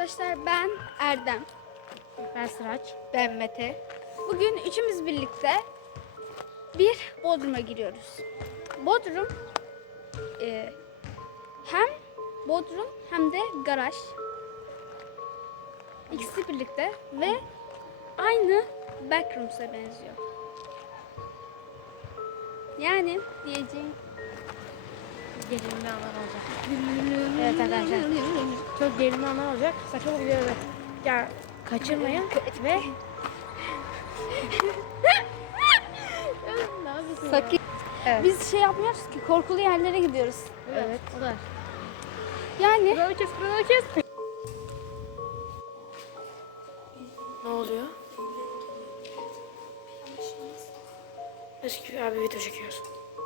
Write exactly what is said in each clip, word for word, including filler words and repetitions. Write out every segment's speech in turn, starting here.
Arkadaşlar ben Erdem. Ben Sıraç. Ben Mete. Bugün üçümüz birlikte bir Bodrum'a giriyoruz. Bodrum e, hem Bodrum hem de garaj. İkisi birlikte ve aynı Backrooms'a benziyor. Yani diyeceğim Gerilimli anlar olacak. Evet arkadaşlar. Çok gerilimli anlar olacak. Sakın videoyu ya kaçırmayın ve sakın. Evet. Biz şey yapmıyoruz ki, korkulu yerlere gidiyoruz. Evet. O da. Yani Kraliçes, kraliçes. Ne oluyor? Eski abi video çekiyor.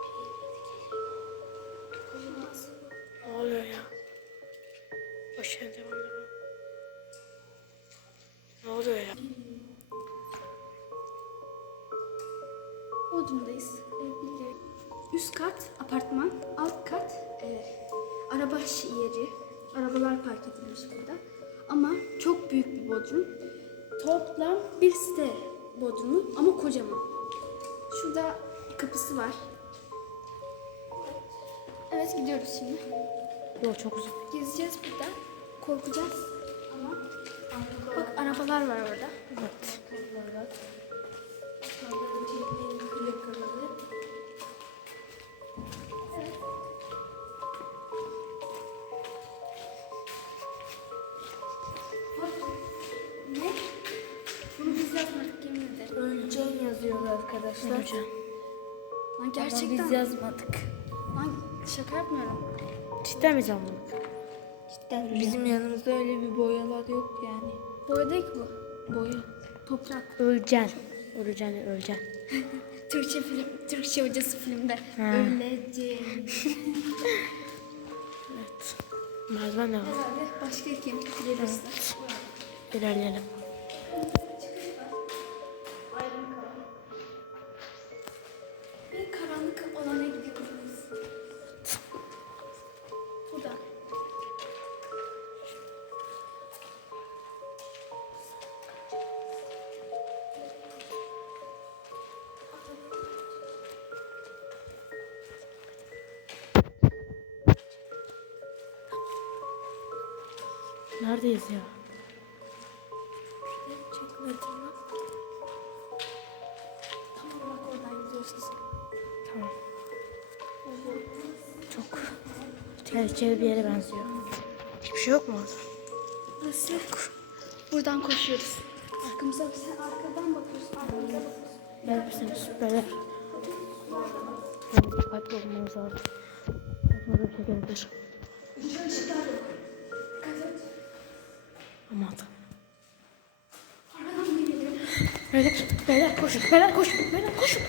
Ne oluyor ya? Boş ver, devam devam. Ne oluyor ya? Bodrum'dayız. Ee, Üst kat apartman, alt kat e, araba yeri. Arabalar park edilmiş burada. Ama çok büyük bir bodrum. Toplam bir site bodrumu ama kocaman. Şurada kapısı var. Evet, gidiyoruz şimdi. Yok, çok uzun. Gezeceğiz burada. Korkacağız ama bak, arabalar var orada. Evet. Ne? Bunu biz yapmadık, yemin ederim. Öleceğin yazıyor arkadaşlar. Hocam. Lan gerçekten. Ama biz yazmadık. Lan şaka yapmıyorum. Cidden mi canlılık? Cidden bizim yanımızda öyle bir boyalar yok yani. Boya değil ki bu. Boya. Toprak. Öleceksin. Öleceksin, öleceksin. Türkçe film, Türkçe hocası filmde. Ha. Öleceğim. Evet. Malzeme ne var? Herhalde başka kim gelirse. İlerleyelim. Bir karanlık alana gidiyoruz. Burada. Neredeyiz ya? Çekmedim lan. Tamam, bak oradan gidiyoruz. Tamam. Çok tehlikeli bir yere benziyor. Hiçbir şey yok mu orada? Burası yok. Buradan koşuyoruz. Arkamıza, sen arkadan bakıyorsun. Arkamıza bakıyorsun. Beyler misiniz? Beyler. Yani dikkatli olmamız lazım. Burada bir şey gelebilir. Şurada ışıklar yok. Dikkat et. Aman tanrım. Arkadan biri geliyor. Beyler, beyler koşun, beyler koşun, beyler koşun.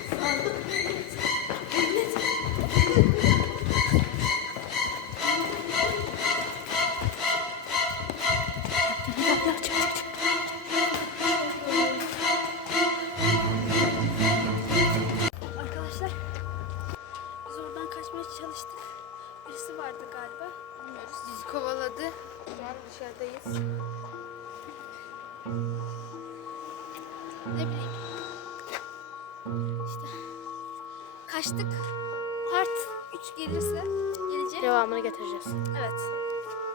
Arkadaşlar, biz oradan kaçmaya çalıştık. Birisi vardı galiba. Bilmiyoruz. Bizi kovaladı. Şu an dışarıdayız. Ne bileyim. İşte kaçtık. Part üç gelirse gelecek. Devamını getireceğiz. Evet.